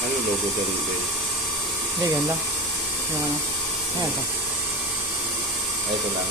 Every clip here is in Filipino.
Ano logo doon din? Hindi, yan lang. Yung ano. Ayan ito. Ay, ito lang.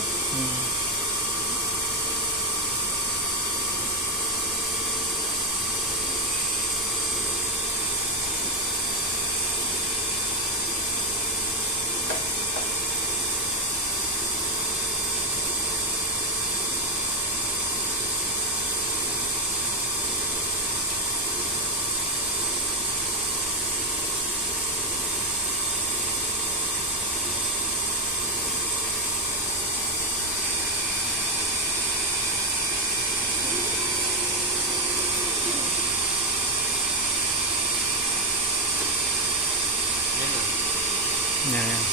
Yan.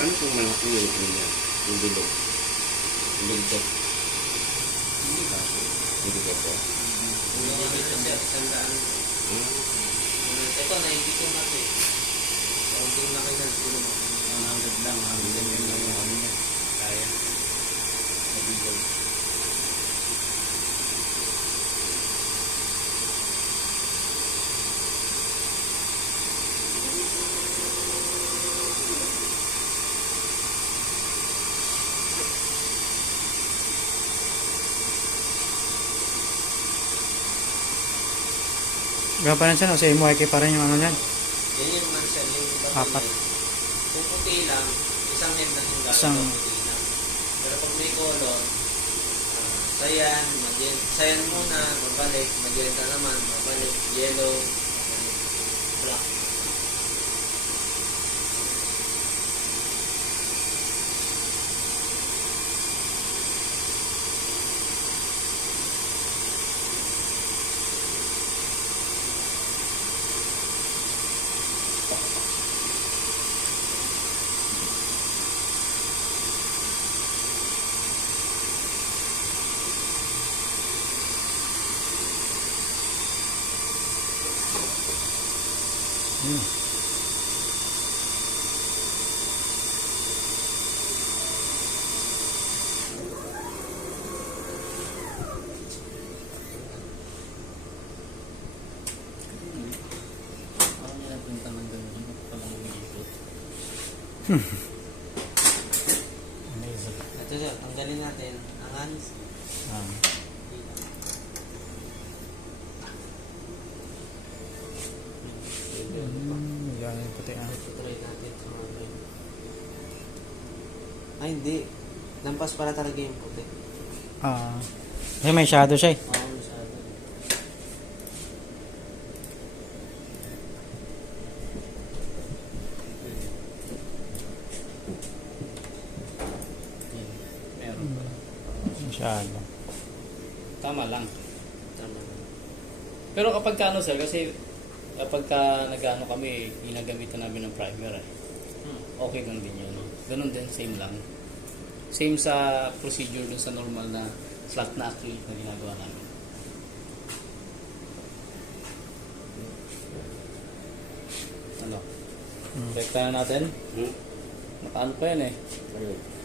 Ano kung malaki yung niya? Yung bilog? Yung bilog? Hindi ba? Hindi ka po. Yung mga ito siya, sandaan. Ito, naibig ko na ito eh. Kaunting laki na siguro mo. 100 lang, 100 lang yung ano niya. Kaya. Nabigaw. Gano'n pa rin siya, no? Sa MYK pa rin yung ano yan. Yan yung mansel, yung iba Apat. kung puti lang, isang head na yung Isang- puti lang. Pero pag may color, sayan, sayan muna, mabalik, magenta naman, mabalik, yellow, black. Parang may nagpunta ng gano'n, palang umiikot. Amazing. Ito siya, tanggalin natin ang hands. Yan yung puti. Try natin sa mga ganyan. Ay, hindi. Lampas pala talaga yung puti. Kasi may shadow siya eh. Oo, masyado. Meron pa. Masyado. Tama lang. Tama. Pero kapag ka ano sir, kasi kapag ka nag-ano kami, ginagamitan namin ng primer eh. Okay lang din yun. Ganun din, same lang. Same sa procedure dun sa normal na flat na acrylic na ginagawa namin. Ano? Check na natin. Nakaano pa yan eh. Ayun.